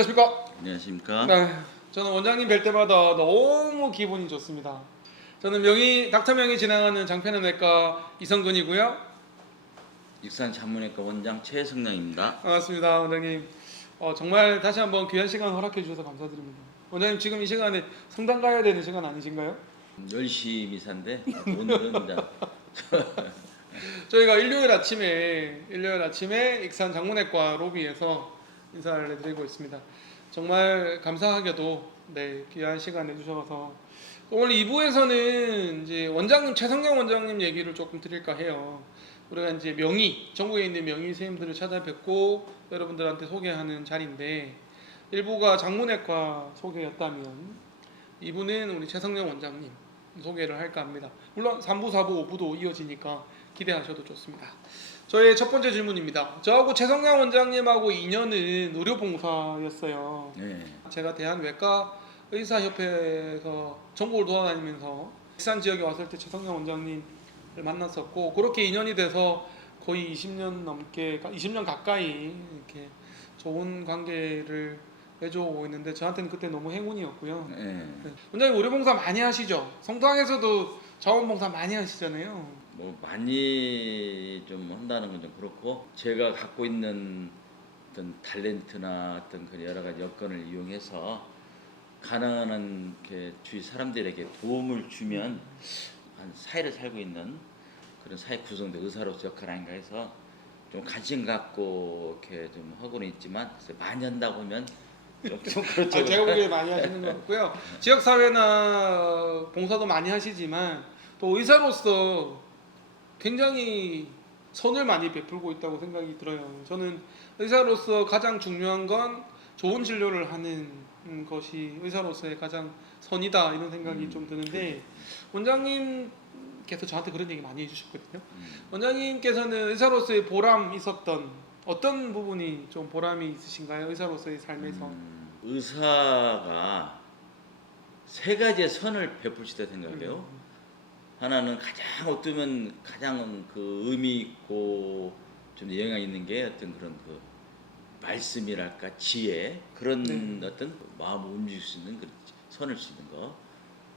안녕하십니까? 안녕하십니까? 네, 저는 원장님 뵐 때마다 너무 기분이 좋습니다. 저는 닥터명이 진행하는 장편의 내과 이성근이고요. 익산 전문의과 원장 최성량입니다. 반갑습니다, 원장님. 정말 다시 한번 귀한 시간 허락해 주셔서 감사드립니다. 원장님 지금 이 시간에 성당 가야 되는 시간 아니신가요? 10시 미사인데 오늘은 이제 저희가 일요일 아침에 익산 장문외과 로비에서 인사를 해드리고 있습니다. 정말 감사하게도 귀한 시간 내주셔서 오늘 2부에서는 이제 원장님 최성경 원장님 얘기를 조금 드릴까 해요. 우리가 이제 전국에 있는 명의 선생님들을 찾아뵙고 여러분들한테 소개하는 자리인데 1부가 장문외과 소개였다면 2부는 우리 최성경 원장님 소개를 할까 합니다. 물론 3부, 4부, 5부도 이어지니까 기대하셔도 좋습니다. 저의 첫 번째 질문입니다. 저하고 최성강 원장님하고 인연은 의료봉사였어요. 네. 제가 대한외과 의사협회에서 전국을 돌아다니면서 익산 지역에 왔을 때 최성강 원장님을 만났었고 그렇게 인연이 돼서 거의 20년 가까이 이렇게 좋은 관계를 맺어오고 있는데 저한테는 그때 너무 행운이었고요. 네. 원장님 의료봉사 많이 하시죠? 성당에서도 자원봉사 많이 하시잖아요. 뭐 많이 좀 한다는 건 좀 그렇고 제가 갖고 있는 어떤 탤런트나 어떤 그 여러 가지 여건을 이용해서 가능한 한 이렇게 주위 사람들에게 도움을 주면 한 사회를 살고 있는 그런 사회 구성대 의사로서 역할 아닌가 해서 좀 관심 갖고 이렇게 좀 하고는 있지만 많이 한다고 하면 좀 그렇죠. 제가 보기에 많이 하시는 것 같고요. 지역사회나 봉사도 많이 하시지만 또 의사로서 굉장히 선을 많이 베풀고 있다고 생각이 들어요. 저는 의사로서 가장 중요한 건 좋은 진료를 하는 것이 의사로서의 가장 선이다 이런 생각이 좀 드는데 원장님께서 저한테 그런 얘기 많이 해주셨거든요. 원장님께서는 의사로서의 보람 있었던 어떤 부분이 좀 보람이 있으신가요? 의사로서의 삶에서. 의사가 세 가지의 선을 베풀 수 있다고 생각해요. 하나는 어쩌면 가장 그 의미 있고 좀 영향 있는 게 어떤 그런 그 말씀이랄까 지혜 그런 어떤 마음을 움직일 수 있는 그런 선을 수 있는 거.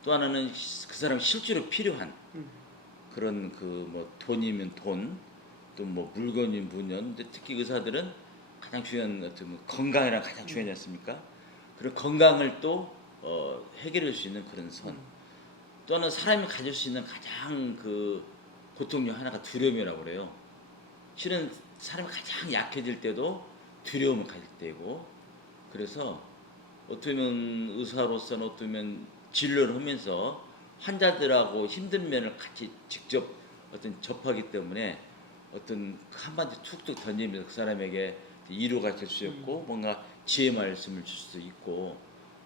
또 하나는 그 사람 실제로 필요한 그런 그 뭐 돈이면 돈, 또 뭐 물건이면 물건. 특히 의사들은 가장 중요한 어떤 뭐 건강이랑 가장 중요하지 않습니까? 그리고 건강을 또 해결할 수 있는 그런 선. 또는 사람이 가질 수 있는 가장 그 고통 중 하나가 두려움이라고 그래요. 실은 사람이 가장 약해질 때도 두려움을 가질 때고, 그래서 어떻게 보면 의사로서는 어떻게 보면 진료를 하면서 환자들하고 힘든 면을 같이 직접 어떤 접하기 때문에 어떤 한마디 툭툭 던지면서 그 사람에게 위로가 될 수 있고 뭔가 지혜 말씀을 줄 수도 있고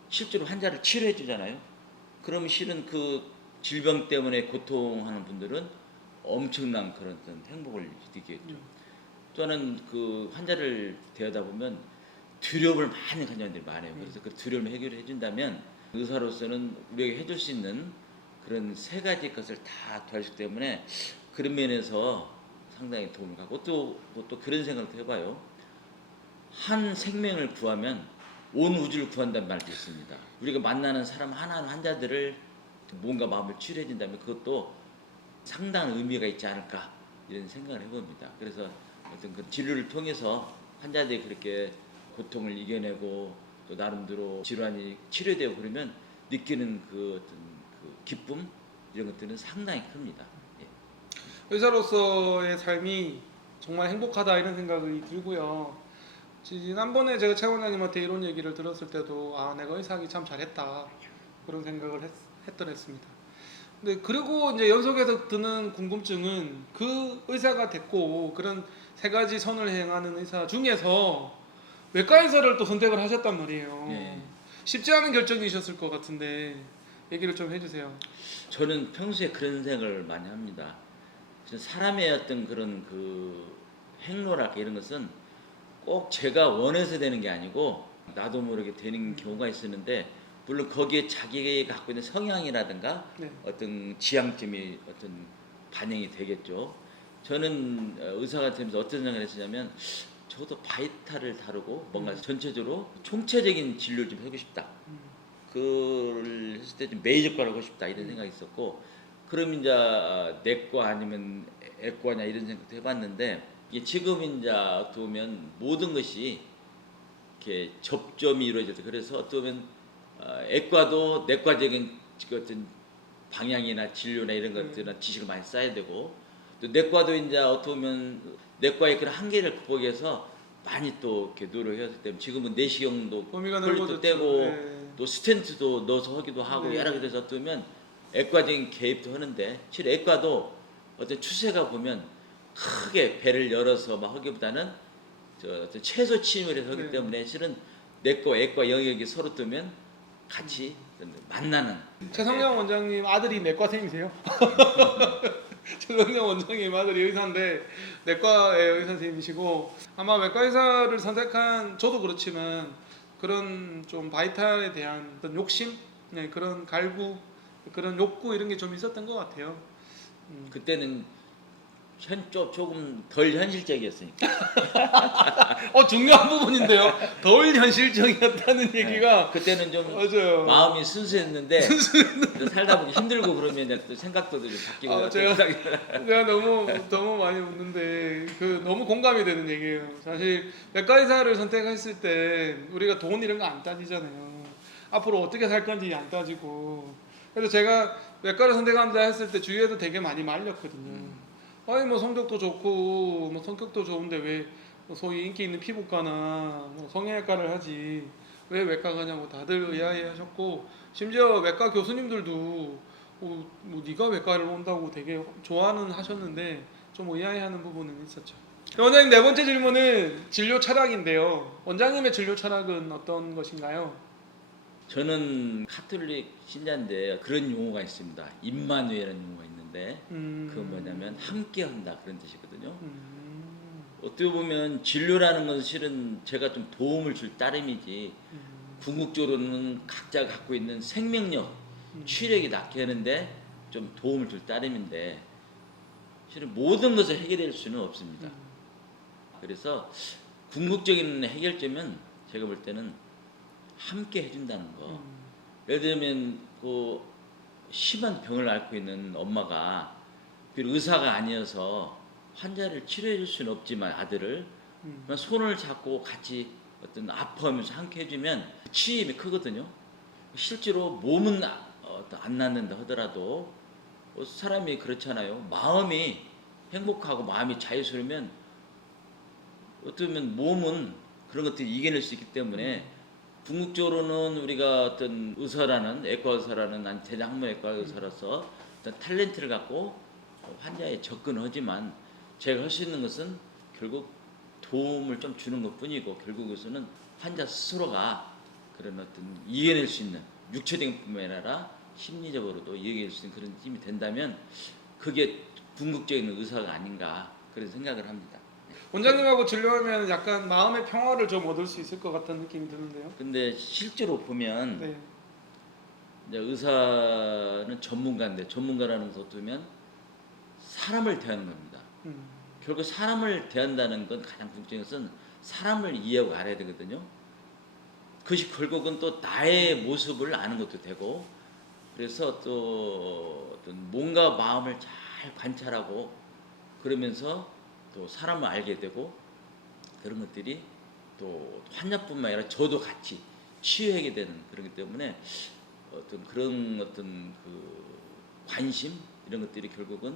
실제로 환자를 치료해 주잖아요. 그러면 실은 그 질병 때문에 고통하는 분들은 엄청난 그런 어떤 행복을 느끼겠죠. 또 하나는 그 환자를 대하다 보면 두려움을 많이 가진 분들이 많아요. 그래서 그 두려움을 해결해 준다면 의사로서는 우리에게 해줄 수 있는 그런 세 가지 것을 다 도와주기 때문에 그런 면에서 상당히 도움을 가고 또 그런 생각도 해봐요. 한 생명을 구하면 온 우주를 구한다는 말도 있습니다. 우리가 만나는 사람 하나하나 환자들을 뭔가 마음을 치료해 준다면 그것도 상당한 의미가 있지 않을까 이런 생각을 해봅니다. 그래서 어떤 그 진료를 통해서 환자들이 그렇게 고통을 이겨내고 또 나름대로 질환이 치료되고 그러면 느끼는 그 어떤 그 기쁨 이런 것들은 상당히 큽니다. 예. 의사로서의 삶이 정말 행복하다 이런 생각이 들고요. 지난번에 제가 최 원장님한테 이런 얘기를 들었을 때도 내가 의사하기 참 잘했다 그런 생각을 했더랬습니다. 근데 그리고 이제 연속해서 드는 궁금증은 그 의사가 됐고 그런 세 가지 선을 행하는 의사 중에서 외과 의사를 또 선택을 하셨단 말이에요. 네. 쉽지 않은 결정이셨을 것 같은데 얘기를 좀 해주세요. 저는 평소에 그런 생각을 많이 합니다. 사람의 어떤 그런 그 행로랄까 이런 것은 꼭 제가 원해서 되는 게 아니고 나도 모르게 되는 경우가 있었는데 물론 거기에 자기가 갖고 있는 성향이라든가 어떤 지향점이 어떤 반영이 되겠죠. 저는 의사가 되면서 어떤 생각을 했었냐면 저도 바이탈을 다루고 뭔가 전체적으로 총체적인 진료를 좀 하고 싶다. 그걸 했을 때 좀 메이저과를 하고 싶다 이런 생각이 있었고, 그럼 이제 내과 아니면 애과냐 이런 생각도 해봤는데, 이게 지금 이제 어떻게 보면 모든 것이 이렇게 접점이 이루어져서, 그래서 어떻게 보면 애과도 내과적인 그 어떤 방향이나 진료나 이런 것들이나 지식을 많이 쌓아야 되고, 또 내과도 이제 어떻게 보면 내과의 그런 한계를 극복하기 위해서 많이 또 이렇게 노력했기 때문에 지금은 내시경도 범위가 컬리도 넓어졌죠. 떼고 네. 또 스텐트도 넣어서 하기도 하고 네. 여러 가지 돼서 어떻게 보면 애과적인 개입도 하는데, 실은 애과도 어떤 추세가 보면 크게 배를 열어서 막 하기보다는 어떤 최소 침입을 해서 하기 네. 때문에 실은 내과 애과 영역이 서로 뜨면 같이 만나는. 최성영 원장님 아들이 내과 선생님이세요? 최성영 원장님 아들이 의사인데 내과의 의사 선생님이시고, 아마 외과 의사를 선택한 저도 그렇지만 그런 좀 바이탈에 대한 어떤 욕심, 네, 그런 갈구, 그런 욕구 이런 게 좀 있었던 것 같아요. 그때는 조금 덜 현실적이었으니까. 중요한 부분인데요. 덜 현실적이었다는 얘기가 그때는 좀 맞아요. 마음이 순수했는데 살다 보니 힘들고 그러면 이제 또 생각도 좀 바뀌고. 제가 너무 많이 웃는데 그 너무 공감이 되는 얘기예요. 사실 외과 의사를 선택했을 때 우리가 돈 이런 거 안 따지잖아요. 앞으로 어떻게 살 건지 안 따지고. 그래서 제가 외과를 선택한다 했을 때 주위에도 되게 많이 말렸거든요. 아니 뭐 성적도 좋고 뭐 성격도 좋은데 왜 소위 인기 있는 피부과나 뭐 성형외과를 하지 왜 외과 가냐고 다들 의아해하셨고, 심지어 외과 교수님들도 뭐 네가 외과를 온다고 되게 좋아는 하셨는데 좀 의아해하는 부분은 있었죠. 원장님, 네 번째 질문은 진료 철학인데요. 원장님의 진료 철학은 어떤 것인가요? 저는 카톨릭 신자인데 그런 용어가 있습니다. 임마누엘이라는 용어가 있는데 그건 뭐냐면 함께한다 그런 뜻이거든요. 어떻게 보면 진료라는 것은 실은 제가 좀 도움을 줄 따름이지 궁극적으로는 각자가 갖고 있는 생명력, 취력이 낳게 하는데 좀 도움을 줄 따름인데, 실은 모든 것을 해결할 수는 없습니다. 그래서 궁극적인 해결점은 제가 볼 때는 함께 해준다는 거. 예를 들면 그 심한 병을 앓고 있는 엄마가 의사가 아니어서 환자를 치료해 줄 수는 없지만 아들을 손을 잡고 같이 어떤 아파하면서 함께 해주면 치임이 크거든요. 실제로 몸은 안 낫는다 하더라도 사람이 그렇잖아요. 마음이 행복하고 마음이 자유스러우면 어쩌면 몸은 그런 것들을 이겨낼 수 있기 때문에, 궁극적으로는 우리가 어떤 의사라는 애과 의사라는, 난 대장학문외과 의사로서 어떤 탤런트를 갖고 환자에 접근하지만 제가 할 수 있는 것은 결국 도움을 좀 주는 것뿐이고, 결국에서는 환자 스스로가 그런 어떤 이겨낼 수 있는 육체적인 뿐만 아니라 심리적으로도 이겨낼 수 있는 그런 힘이 된다면 그게 궁극적인 의사가 아닌가 그런 생각을 합니다. 원장님하고 진료하면 약간 마음의 평화를 좀 얻을 수 있을 것 같다는 느낌이 드는데요. 근데 실제로 보면 네. 이제 의사는 전문가인데, 전문가라는 것도 보면 사람을 대하는 겁니다. 결국 사람을 대한다는 건 가장 궁극적인 것은 사람을 이해하고 알아야 되거든요. 그것이 결국은 또 나의 모습을 아는 것도 되고, 그래서 또 어떤 뭔가 마음을 잘 관찰하고 그러면서 또 사람을 알게 되고, 그런 것들이 또 환자뿐만 아니라 저도 같이 치유하게 되는 그렇기 때문에 그런 그 관심 이런 것들이 결국은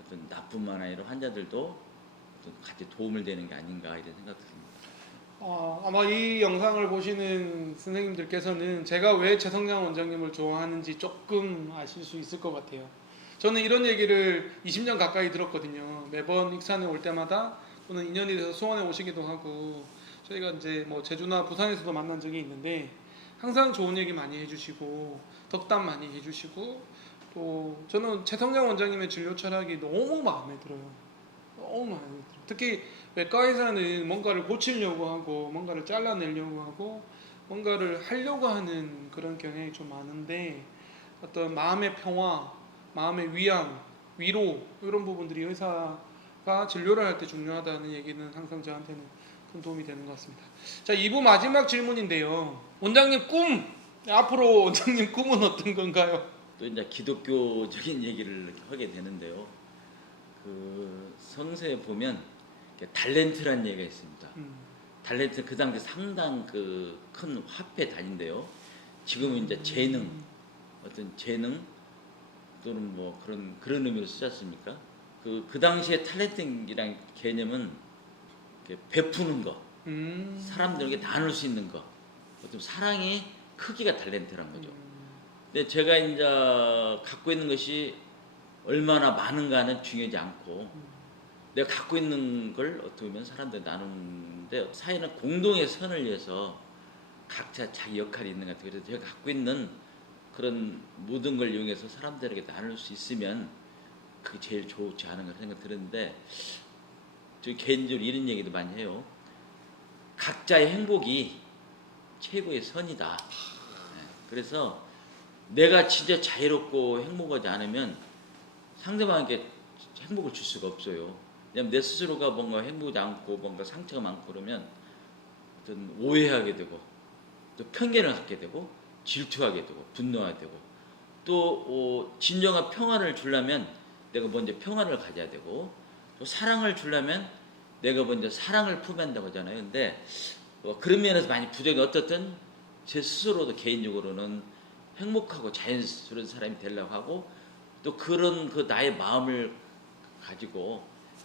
어떤 나뿐만 아니라 환자들도 같이 도움을 되는 게 아닌가 이런 생각이 듭니다. 아마 이 영상을 보시는 선생님들께서는 제가 왜 최성량 원장님을 좋아하는지 조금 아실 수 있을 것 같아요. 저는 이런 얘기를 20년 가까이 들었거든요. 매번 익산에 올 때마다 또는 인연이 돼서 수원에 오시기도 하고, 저희가 이제 뭐 제주나 부산에서도 만난 적이 있는데 항상 좋은 얘기 많이 해주시고 덕담 많이 해주시고, 또 저는 최성량 원장님의 진료 철학이 너무 마음에 들어요. 너무 마음에 들어요. 특히 외과 의사는 뭔가를 고치려고 하고 뭔가를 잘라내려고 하고 뭔가를 하려고 하는 그런 경향이 좀 많은데, 어떤 마음의 평화, 마음의 위안, 위로, 이런 부분들이 의사가 진료를 할 때 중요하다는 얘기는 항상 저한테는 좀 도움이 되는 것 같습니다. 자, 2부 마지막 질문인데요. 원장님 꿈, 앞으로 원장님 꿈은 어떤 건가요? 또 이제 기독교적인 얘기를 하게 되는데요. 그 성서에 보면 달렌트라는 얘기가 있습니다. 달렌트 그 당시 상당 그 큰 화폐 단위인데요. 지금은 이제 재능, 어떤 재능 또는 뭐 그런 의미로 쓰지 않습니까? 그 당시에 탤런트라는 개념은 이렇게 베푸는 거, 사람들에게 나눌 수 있는 거, 어떤 사랑의 크기가 탤런트란 거죠. 근데 제가 이제 갖고 있는 것이 얼마나 많은가는 중요하지 않고 내가 갖고 있는 걸 어떻게 보면 사람들 나누는데 사회는 공동의 선을 위해서 각자 자기 역할이 있는 것 같아요. 그래서 제가 갖고 있는 그런 모든 걸 이용해서 사람들에게 나눌 수 있으면 그게 제일 좋지 않은가 생각 들었는데 저 개인적으로 이런 얘기도 많이 해요. 각자의 행복이 최고의 선이다. 그래서 내가 진짜 자유롭고 행복하지 않으면 상대방에게 행복을 줄 수가 없어요. 왜냐하면 내 스스로가 뭔가 행복하지 않고 뭔가 상처가 많고 그러면 어떤 오해하게 되고 또 편견을 갖게 되고 질투하게 되고 분노하게 되고 또 진정한 평안을 주려면 내가 먼저 평안을 가져야 되고 또 사랑을 주려면 내가 먼저 사랑을 품어야 한다고 하잖아요. 근데 그런 면에서 많이 부족해. 어떻든 제 스스로도 개인적으로는 행복하고 자연스러운 사람이 되려고 하고 또 그런 그 나의 마음을 가지고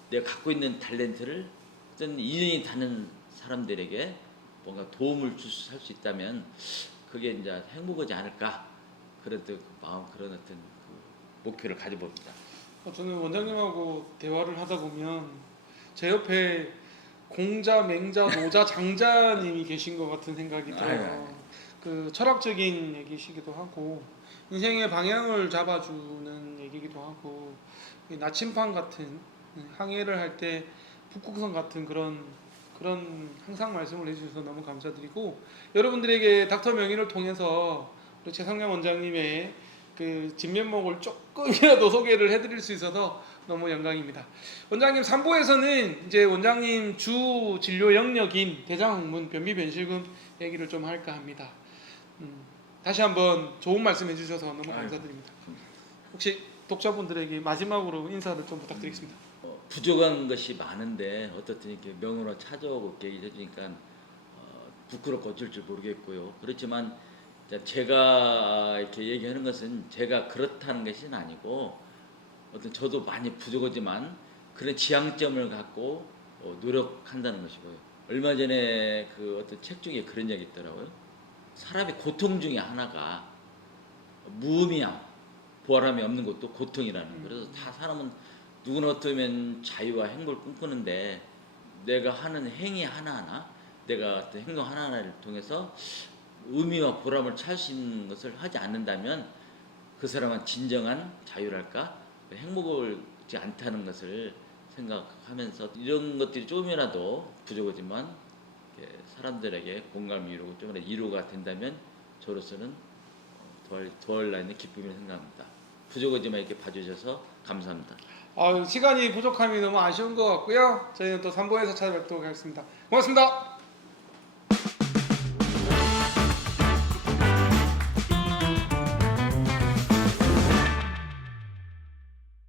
내가 갖고 있는 탤런트를 어떤 인연이 닿는 사람들에게 뭔가 도움을 할 수 있다면 그게 이제 행복하지 않을까 그런 그 마음 그런 어떤 그 목표를 가져봅니다. 저는 원장님하고 대화를 하다 보면 제 옆에 공자, 맹자, 노자, 장자님이 계신 것 같은 생각이 들어요. 그 철학적인 얘기시기도 하고 인생의 방향을 잡아주는 얘기기도 하고 나침반 같은 항해를 할 때 북극성 같은 그런 항상 말씀을 해주셔서 너무 감사드리고 여러분들에게 닥터 명의를 통해서 우리 최성량 원장님의 그 진면목을 조금이라도 소개를 해드릴 수 있어서 너무 영광입니다. 원장님 3부에서는 이제 원장님 주 진료 영역인 대장학문, 변비변실금 얘기를 좀 할까 합니다. 다시 한번 좋은 말씀 해주셔서 너무 감사드립니다. 혹시 독자분들에게 마지막으로 인사를 좀 부탁드리겠습니다. 부족한 것이 많은데 어떻든 이렇게 명으로 찾아오고 이렇게 해주니까 부끄럽고 어쩔 줄 모르겠고요. 그렇지만 제가 이렇게 얘기하는 것은 제가 그렇다는 것은 아니고 어떤 저도 많이 부족하지만 그런 지향점을 갖고 노력한다는 것이고요. 얼마 전에 그 어떤 책 중에 그런 얘기 있더라고요. 사람의 고통 중에 하나가 무의미함, 보람이 없는 것도 고통이라는. 그래서 다 사람은 누구나 어쩌면 자유와 행복을 꿈꾸는데 내가 하는 행위 하나하나, 내가 어떤 행동 하나하나를 통해서 의미와 보람을 찾을 수 있는 것을 하지 않는다면 그 사람은 진정한 자유랄까 행복을지 않다는 것을 생각하면서 이런 것들이 조금이라도 부족하지만 사람들에게 공감이 이루고 조금이라도 이루가 된다면 저로서는 도와줄 나 있는 기쁨이라고 생각합니다. 부족하지만 이렇게 봐주셔서 감사합니다. 시간이 부족함이 너무 아쉬운 것 같고요. 저희는 또 3부에서 찾아뵙도록 하겠습니다. 고맙습니다.